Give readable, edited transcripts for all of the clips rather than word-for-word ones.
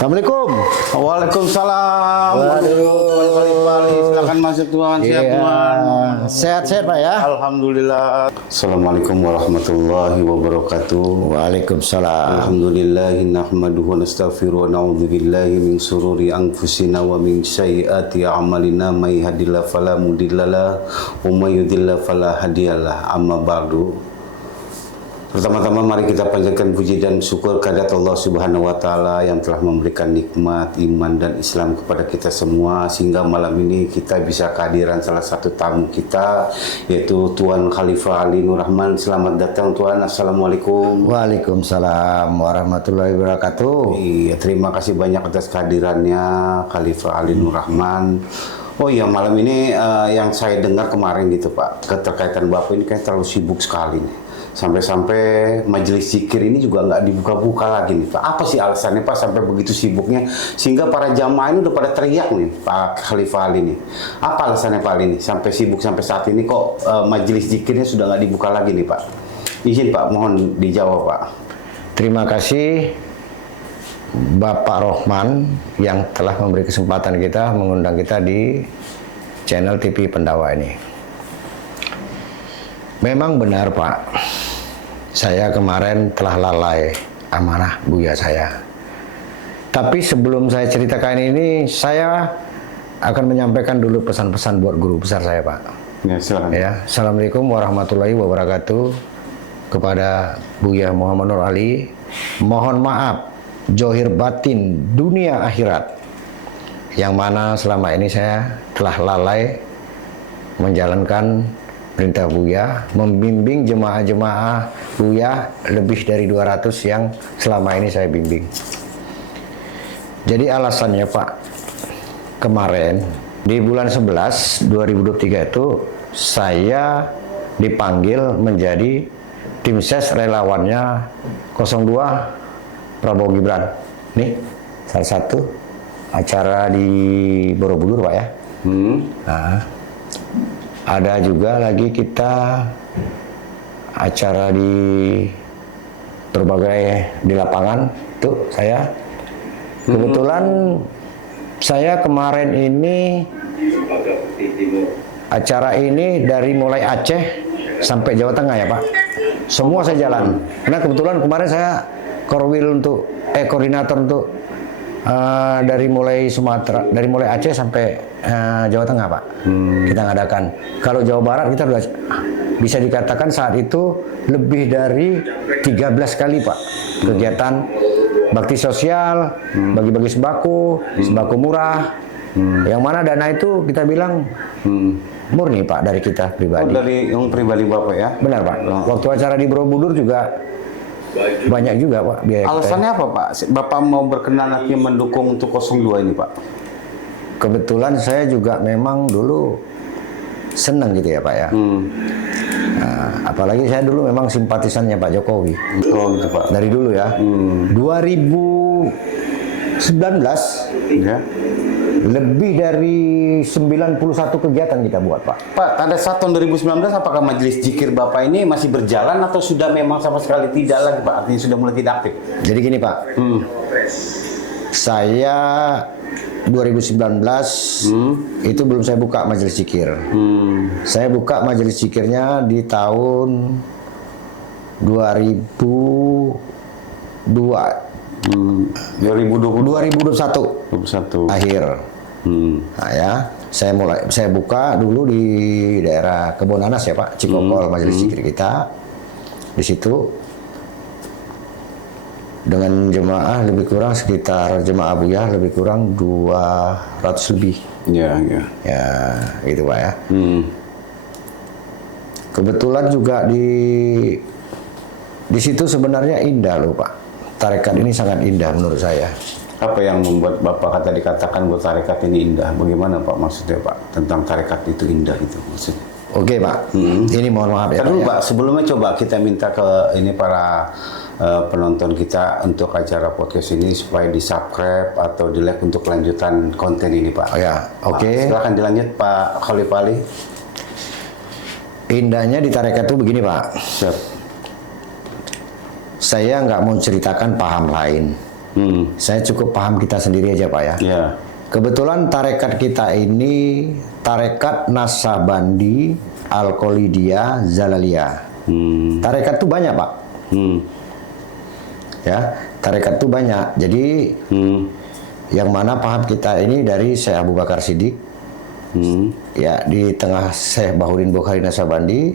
Assalamualaikum. Waalaikumsalam. Waduh, silakan masuk Tuhan, siap Tuhan. Sehat-sehat Pak ya. Alhamdulillah. Assalamualaikum warahmatullahi wabarakatuh. Waalaikumsalam. Alhamdulillahi nahmaduhu wa nastaghfiruh wa na'udzu billahi min sururi anfusina wa min sayyiati a'malina may yahdihillahu fala mudhillalah wa may yudhlil fala hadiyalah. Amma ba'du. Pertama-tama mari kita panjatkan puji dan syukur kehadirat Allah Subhanahu wa taala yang telah memberikan nikmat iman dan Islam kepada kita semua sehingga malam ini kita bisa kehadiran salah satu tamu kita yaitu Tuan Khalifah Ali Nur Rahman. Selamat datang Tuan. Assalamualaikum. Waalaikumsalam warahmatullahi wabarakatuh. Iya, terima kasih banyak atas kehadirannya Khalifah Ali Nur Rahman. Oh iya, malam ini yang saya dengar kemarin gitu Pak, keterkaitan Bapak ini kayak terlalu sibuk sekali nih. Sampai-sampai majelis zikir ini juga nggak dibuka-buka lagi nih Pak. Apa sih alasannya Pak sampai begitu sibuknya sehingga para jamaah ini udah pada teriak nih Pak Khalifah Ali ini. Apa alasannya Pak Ali ini sampai sibuk sampai saat ini kok majelis zikirnya sudah nggak dibuka lagi nih Pak? Izin Pak, mohon dijawab Pak. Terima kasih Bapak Rohman yang telah memberi kesempatan kita mengundang kita di channel TV Pendawa ini. Memang benar Pak, saya kemarin telah lalai amanah Buya saya. Tapi sebelum saya ceritakan ini, saya akan menyampaikan dulu pesan-pesan buat guru besar saya Pak. Ya, silakan. Ya, Assalamualaikum warahmatullahi wabarakatuh. Kepada Buya Muhammad Nur Ali, mohon maaf zohir batin dunia akhirat yang mana selama ini saya telah lalai menjalankan perintah Buya, membimbing jemaah-jemaah Buya lebih dari 200 yang selama ini saya bimbing. Jadi alasannya Pak, kemarin di bulan 11 2023 itu saya dipanggil menjadi tim ses relawannya 02 Prabowo Gibran. Nih salah satu acara di Borobudur Pak ya. Nah, ada juga lagi kita acara di berbagai di lapangan tuh saya kebetulan saya kemarin ini acara ini dari mulai Aceh sampai Jawa Tengah ya Pak, semua saya jalan karena kebetulan kemarin saya korwil untuk koordinator untuk dari mulai Sumatera, dari mulai Aceh sampai Jawa Tengah Pak. Kita ngadakan. Kalau Jawa Barat kita sudah bisa dikatakan saat itu lebih dari 13 kali Pak kegiatan bakti sosial, bagi-bagi sembako, sembako murah. Yang mana dana itu kita bilang murni Pak dari kita pribadi. Oh, dari yang pribadi Bapak ya? Benar Pak. Waktu acara di Borobudur juga banyak juga Pak biaya. Alasannya apa Pak? Bapak mau berkenan akhirnya mendukung untuk 02 ini Pak? Kebetulan saya juga memang dulu senang gitu ya Pak ya. Nah, apalagi saya dulu memang simpatisannya Pak Jokowi. Oh gitu Pak. Dari dulu ya. 2019 Ya. lebih dari 91 kegiatan kita buat Pak. Pak, pada saat tahun 2019 apakah majelis zikir Bapak ini masih berjalan atau sudah memang sama sekali tidak lagi Pak? Artinya sudah mulai tidak aktif? Jadi gini Pak, saya 2019 itu belum saya buka majelis zikir. Saya buka majelis zikirnya di tahun 2021 akhir. Nah ya, saya buka dulu di daerah Kebon Anas ya Pak, Cikokol majelis zikir kita. Di situ dengan jemaah lebih kurang sekitar jemaah Buya lebih kurang 200 lebih. Ya, ya. Ya, gitu Pak ya. Kebetulan juga di situ sebenarnya indah loh Pak. Tarekat ini sangat indah menurut saya. Apa yang membuat Bapak dikatakan buat tarekat ini indah? Bagaimana Pak maksudnya Pak tentang tarekat itu indah itu maksudnya? Oke Pak, ini mohon maaf ya Dulu Pak. Pak, sebelumnya coba kita minta ke ini para penonton kita untuk acara podcast ini supaya di subscribe atau di like untuk kelanjutan konten ini Pak. Oh ya, oke. Silakan dilanjut Pak Khalifah Ali. Indahnya di tarekat itu begini Pak. Siap. Saya nggak mau ceritakan paham lain. Saya cukup paham kita sendiri aja Pak ya. Ya. Kebetulan tarekat kita ini tarekat Naksabandi Al-Khalidiyah Zalaliyah. Tarekat itu banyak Pak. Ya, tarekat itu banyak. Jadi yang mana paham kita ini dari Syekh Abu Bakar Siddiq, ya di tengah Syekh Bahauddin Bukhari Naksabandi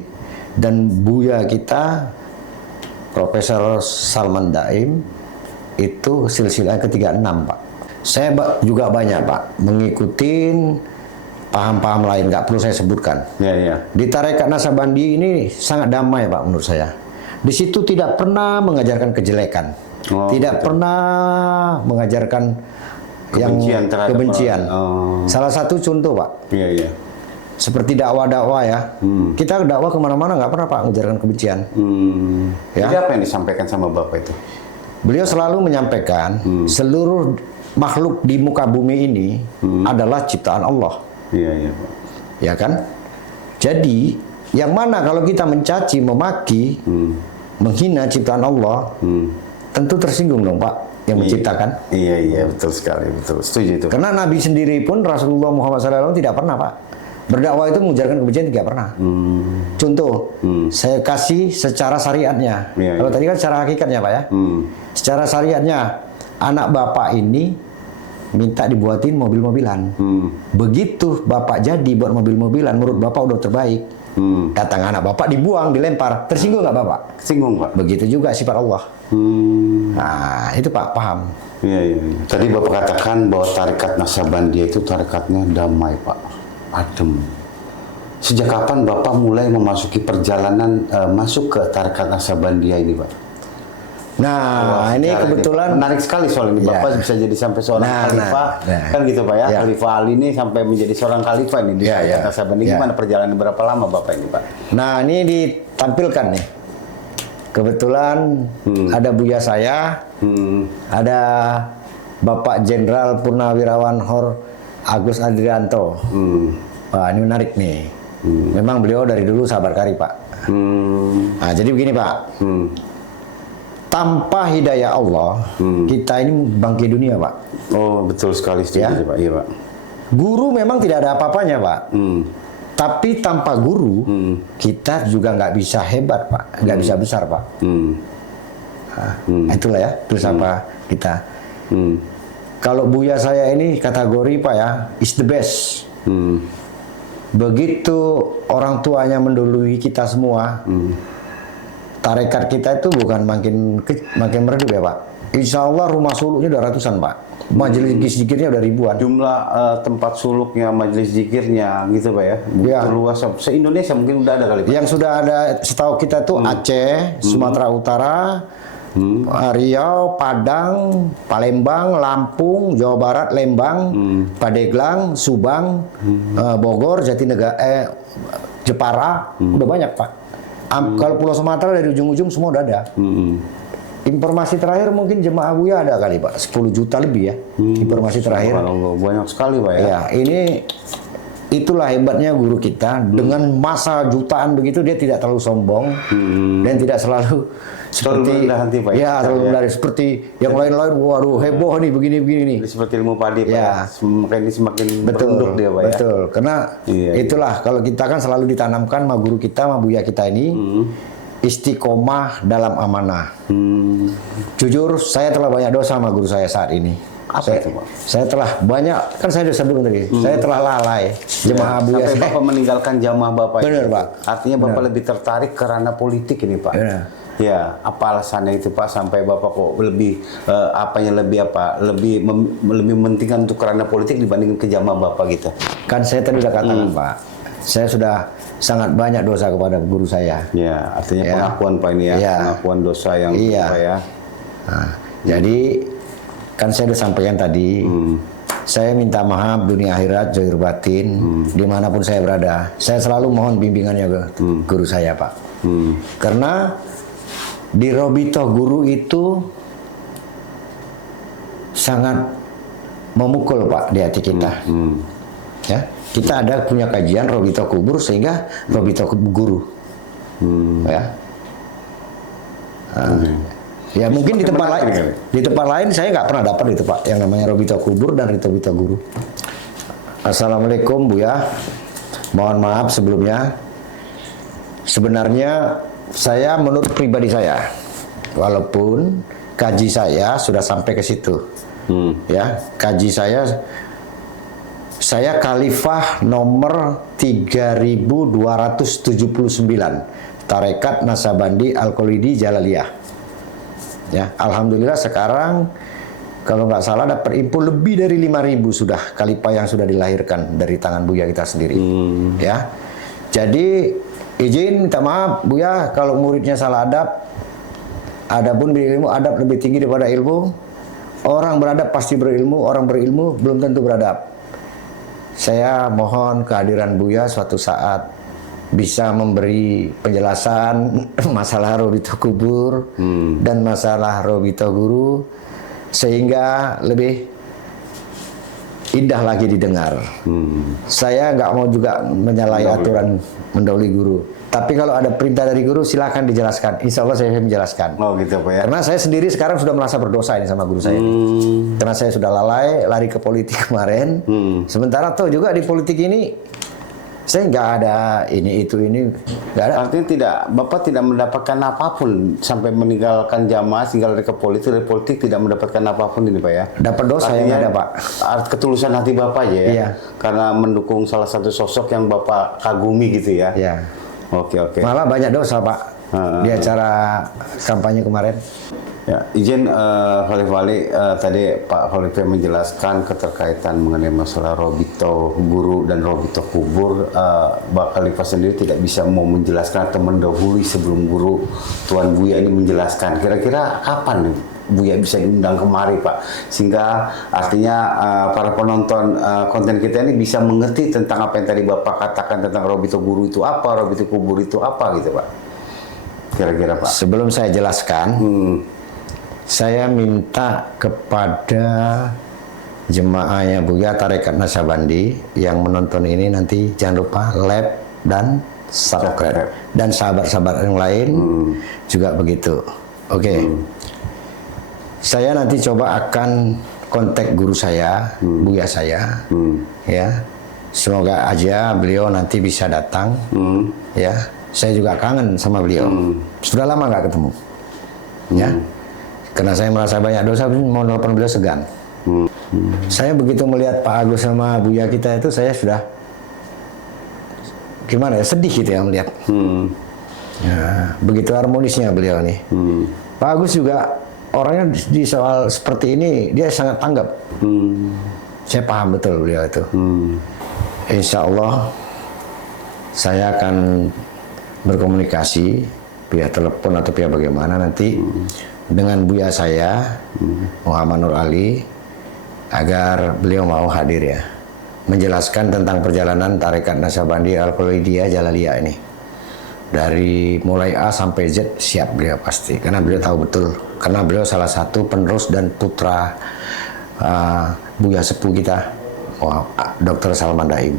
dan buya kita Profesor Salman Daim, itu silsilah ke-36 Pak. Saya juga banyak Pak mengikutin paham-paham lain, nggak perlu saya sebutkan. Ya. Di tarekat Naksabandi ini sangat damai Pak menurut saya. Di situ tidak pernah mengajarkan kejelekan, tidak pernah mengajarkan Kebencian terhadap kebencian. orang. Salah satu contoh Pak, Iya. seperti dakwah-dakwah ya, kita dakwah kemana-mana nggak pernah Pak mengajarkan kebencian. Ya. Jadi apa yang disampaikan sama Bapak itu? Beliau selalu menyampaikan seluruh makhluk di muka bumi ini adalah ciptaan Allah. Iya, Pak. Ya kan? Jadi, yang mana kalau kita mencaci, memaki, menghina ciptaan Allah, tentu tersinggung dong Pak yang menciptakan. Iya, betul sekali, betul. Setuju itu. Karena Nabi sendiri pun Rasulullah Muhammad SAW tidak pernah Pak. Berdakwah itu mengajarkan kebencian tidak pernah. Contoh, saya kasih secara syariatnya. Kalau tadi kan secara hakikatnya Pak ya. Secara syariatnya, anak bapak ini minta dibuatin mobil-mobilan. Begitu bapak jadi buat mobil-mobilan, menurut bapak udah terbaik. Datang anak bapak dibuang, dilempar. Tersinggung nggak bapak? Tersinggung Pak. Begitu juga sifat Allah. Nah, itu Pak, paham. Iya. Tadi Bapak katakan bahwa tarekat Naksabandiyah itu tarekatnya damai Pak, adem. Sejak kapan Bapak mulai memasuki perjalanan masuk ke tarekat Naksabandiyah ini Pak? Nah, ini kebetulan menarik sekali soal ini. Bapak bisa jadi sampai seorang khalifah, kan gitu Pak ya. Khalifah Ali ini sampai menjadi seorang khalifah ini di Naksabandiyah. Gimana perjalanan berapa lama Bapak ini Pak? Nah, ini ditampilkan nih. Kebetulan ada buya saya, ada Bapak Jenderal Purnawirawan Hor Agus Adrianto. Wah, ini menarik nih. Memang beliau dari dulu sahabat karib Pak. Nah, jadi begini Pak. Tanpa hidayah Allah, kita ini bangkit dunia Pak. Oh, betul sekali setuju Pak. Iya Pak. Guru memang tidak ada apa-apanya Pak. Tapi tanpa guru, kita juga nggak bisa hebat Pak, nggak bisa besar Pak. Itulah ya filsafat kita. Kalau buya saya ini kategori Pak ya, is the best. Begitu orang tuanya mendahului kita semua, tarekat kita itu bukan makin meredup ya Pak. Insya Allah rumah suluknya udah ratusan Pak. Majelis zikirnya udah ribuan. Jumlah tempat suluknya, majelis zikirnya gitu Pak ya. Luas se-Indonesia mungkin udah ada kali Pak. Yang sudah ada setahu kita tuh Aceh, Sumatera Utara, Riau, Padang, Palembang, Lampung, Jawa Barat, Lembang, Pandeglang, Subang, Bogor, Jatinegara, Jepara, udah banyak Pak. Kalau Pulau Sumatera dari ujung-ujung semua udah ada. Informasi terakhir mungkin jemaah buya ada kali Pak, 10 juta lebih ya. Informasi terakhir. Banyak sekali Pak ya. Ya, itulah hebatnya guru kita. Dengan masa jutaan begitu dia tidak terlalu sombong dan tidak selalu seperti hati, Pak, ya terlalu rendah seperti yang lain-lain. Waduh heboh nih begini nih. Seperti ilmu padi Pak. Ya. Semakin berunduk dia Pak ya. Betul. Karena itulah kalau kita kan selalu ditanamkan sama guru kita, sama buya kita ini. Istiqomah dalam amanah. Jujur, saya telah banyak dosa sama guru saya saat ini. Apa itu, Pak? Saya telah banyak, kan saya sudah sebut tadi, saya telah lalai jemaah buya. Sampai Bapak meninggalkan jamaah Bapak. Benar Pak. Artinya Bapak lebih tertarik ke ranah politik ini Pak. Benar. Ya, apa alasannya itu Pak sampai Bapak kok lebih lebih mementingkan untuk ranah politik dibandingkan ke jamaah Bapak gitu? Kan saya tadi sudah katakan Pak, saya sudah sangat banyak dosa kepada guru saya. Ya, artinya pengakuan Pak ini ya, pengakuan dosa yang Pak ya. Nah, jadi kan saya sudah sampaikan tadi, saya minta maaf dunia akhirat, zahir batin, dimanapun saya berada. Saya selalu mohon bimbingannya ke guru saya Pak. Karena di Robitoh guru itu sangat memukul Pak di hati kita. Ya, kita ada punya kajian Robitoh kubur sehingga Robitoh guru. Ya. Ya mungkin di tempat lain, kali. di tempat lain saya nggak pernah dapat itu Pak, yang namanya Robito Kubur dan Robito Guru. Assalamualaikum Buya, mohon maaf sebelumnya. Sebenarnya saya menurut pribadi saya, walaupun kaji saya sudah sampai ke situ, ya kaji saya khalifah nomor 3279 Tarekat Nasabandi Al-Khalidi Jalaliyah. Ya, alhamdulillah sekarang kalau nggak salah dapat info lebih dari 5.000 sudah khalifah yang sudah dilahirkan dari tangan Buya kita sendiri. Ya, jadi izin minta maaf Buya kalau muridnya salah adab. Adapun berilmu, adab lebih tinggi daripada ilmu. Orang beradab pasti berilmu, orang berilmu belum tentu beradab. Saya mohon kehadiran Buya suatu saat bisa memberi penjelasan masalah Robito Kubur dan masalah Robito Guru sehingga lebih indah lagi didengar. Saya nggak mau juga menyalahi aturan mendahului guru. Tapi kalau ada perintah dari guru silakan dijelaskan. Insya Allah saya menjelaskan. Oh gitu Pak ya. Karena saya sendiri sekarang sudah merasa berdosa ini sama guru saya. Karena saya sudah lalai, lari ke politik kemarin. Sementara tuh juga di politik ini saya nggak ada ini nggak ada. Artinya Bapak tidak mendapatkan apapun sampai meninggalkan jamaah, tinggal dari politik tidak mendapatkan apapun ini Pak ya. Dapat dosa yang ada Pak. Ketulusan hati Bapak aja ya. Iya. Karena mendukung salah satu sosok yang Bapak kagumi gitu ya. Ya. Oke. Malah banyak dosa Pak di acara kampanye kemarin. Ya, izin Khalifah Ali, tadi Pak Khalifah menjelaskan keterkaitan mengenai masalah Robito Guru dan Robito Kubur. Pak Khalifah sendiri tidak bisa mau menjelaskan atau mendahului sebelum guru Tuan Buya ini menjelaskan. Kira-kira kapan nih Buya bisa diundang kemari Pak? Sehingga artinya para penonton konten kita ini bisa mengerti tentang apa yang tadi Bapak katakan tentang Robito Guru itu apa, Robito Kubur itu apa gitu Pak. Kira-kira Pak. Sebelum saya jelaskan, saya minta kepada jemaahnya Buya Tarekat Nasabandi yang menonton ini nanti jangan lupa like dan subscribe dan sahabat-sahabat yang lain juga begitu. Oke. Saya nanti coba akan kontak guru saya, Buya saya, ya. Semoga aja beliau nanti bisa datang, ya. Saya juga kangen sama beliau. Sudah lama nggak ketemu, ya. Karena saya merasa banyak dosa, mau nelfon beliau segan. Saya begitu melihat Pak Agus sama Buya kita itu, saya sudah gimana ya, sedih gitu ya melihat. Ya, begitu harmonisnya beliau nih. Pak Agus juga orangnya di soal seperti ini dia sangat tanggap. Saya paham betul beliau itu. Insya Allah saya akan berkomunikasi via telepon atau via bagaimana nanti dengan Buya saya Muhammad Nur Ali agar beliau mau hadir ya, menjelaskan tentang perjalanan Tarekat Nasabandi Al-Khalidiyah Jalaliyah ini. Dari mulai A sampai Z siap beliau pasti, karena beliau tahu betul, karena beliau salah satu penerus dan putra Buya Sepuh kita, Dr. Salman Daim.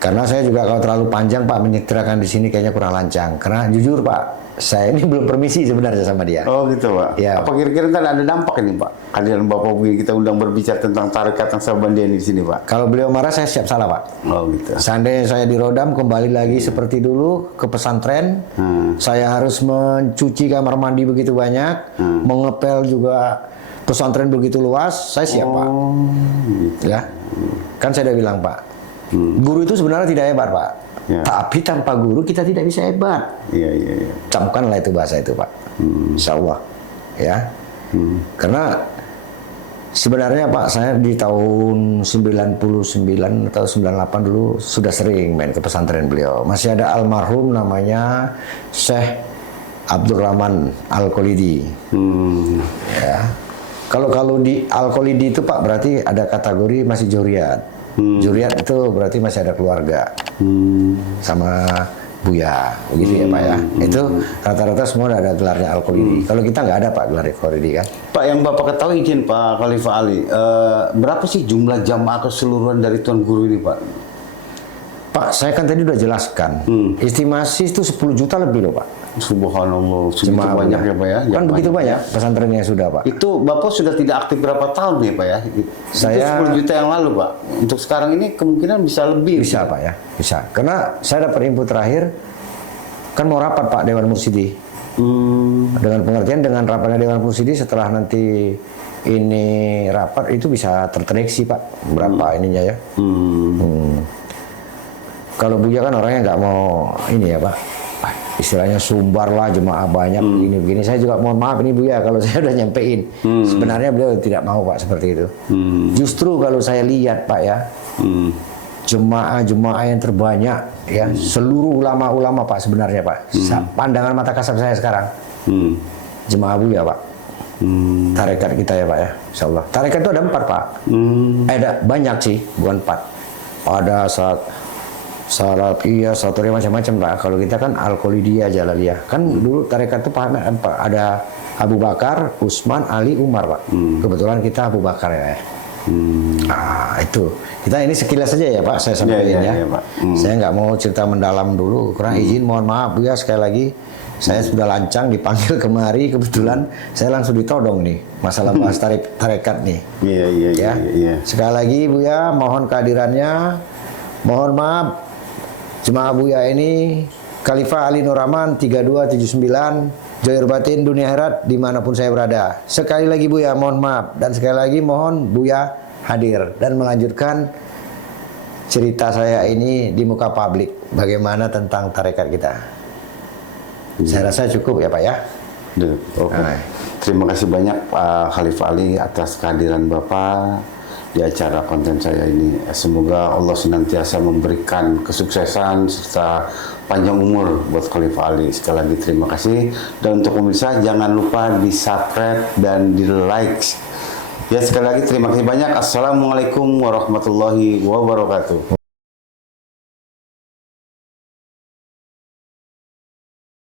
Karena saya juga kalau terlalu panjang Pak menyetarakan di sini kayaknya kurang lancang, karena jujur Pak, saya ini belum permisi sebenarnya sama dia. Oh gitu Pak. Ya. Apa kira-kira kan ada dampak ini Pak? Kehadiran Bapak Buya kita undang berbicara tentang Tarekat Nasabandi di sini Pak. Kalau beliau marah saya siap salah Pak. Oh gitu. Seandainya saya dirodam kembali lagi seperti dulu ke pesantren, saya harus mencuci kamar mandi begitu banyak, mengepel juga pesantren begitu luas, saya siap Pak. Gitu. Ya, kan saya udah bilang Pak, guru itu sebenarnya tidak hebat Pak. Ya. Tapi tanpa guru kita tidak bisa hebat. Iya. Camkanlah itu bahasa itu Pak. Insya Allah. Ya. Karena sebenarnya Pak, saya di tahun 99 atau 98 dulu sudah sering main ke pesantren beliau. Masih ada almarhum namanya Syekh Abdurrahman Al-Khalidi. Ya. Kalau di Al-Khalidi itu Pak berarti ada kategori masih juriat. Juriat itu berarti masih ada keluarga sama Buya, begitu ya Pak ya. Itu rata-rata semua ada gelarnya Al-Khalidi. Kalau kita nggak ada Pak gelar Al-Khalidi kan. Pak, yang Bapak ketahui izin Pak Khalifah Ali, berapa sih jumlah jamaah keseluruhan dari Tuan Guru ini Pak? Pak, saya kan tadi udah jelaskan, estimasi itu 10 juta lebih loh Pak. Subhanallah, segitu Jemaah banyak Buya. ya Pak ya? Kan begitu banyak pesantren yang sudah Pak. Itu Bapak sudah tidak aktif berapa tahun nih Pak ya? Saya- Itu 10 juta yang lalu Pak. Untuk sekarang ini kemungkinan bisa lebih. Bisa Pak ya, bisa. Karena saya dapat info terakhir, kan mau rapat Pak Dewan Mursidi. Dengan pengertian dengan rapatnya Dewan Mursidi setelah nanti ini rapat itu bisa terdeteksi Pak berapa ininya ya. Kalau Buya kan orangnya nggak mau ini ya Pak, istilahnya sumbar lah jemaah banyak begini-begini. Saya juga mohon maaf ini Buya kalau saya udah nyampein. Sebenarnya beliau tidak mau Pak seperti itu. Justru kalau saya lihat Pak ya, jemaah-jemaah yang terbanyak ya, seluruh ulama-ulama Pak sebenarnya Pak. Pandangan mata kasar saya sekarang, jemaah Buya Pak. Tarekat kita ya Pak ya, insya Allah. Tarekat itu ada 4 Pak. Ada banyak sih, bukan 4. Ada Salafiyah, Saturiyah macam-macam Pak. Kalau kita kan Al-Qalidiyah, Jalaliyah. Kan dulu tarekat itu paham Pak. Ada Abu Bakar, Utsman, Ali, Umar Pak. Kebetulan kita Abu Bakar ya. Nah, itu. Kita ini sekilas saja ya Pak, saya sampaikan ya. Pak. Saya nggak mau cerita mendalam dulu. Kurang izin, mohon maaf Bu ya sekali lagi. Saya sudah lancang dipanggil kemari, kebetulan saya langsung ditodong nih masalah bahas tarekat nih. Iya. Sekali lagi Bu ya, mohon kehadirannya. Mohon maaf, jemaah Buya ini Khalifah Ali Nur Rahman 3279 Joyer Batin dunia akhirat dimanapun saya berada. Sekali lagi Buya mohon maaf, dan sekali lagi mohon Buya hadir dan melanjutkan cerita saya ini di muka publik bagaimana tentang tarekat kita. Saya rasa cukup ya Pak ya. Oke. Terima kasih banyak Pak Khalifah Ali atas kehadiran Bapak di acara konten saya ini. Semoga Allah senantiasa memberikan kesuksesan serta panjang umur buat Khalifah Ali. Sekali lagi terima kasih. Dan untuk pemirsa jangan lupa di subscribe dan di like. Ya sekali lagi terima kasih banyak. Assalamualaikum warahmatullahi wabarakatuh.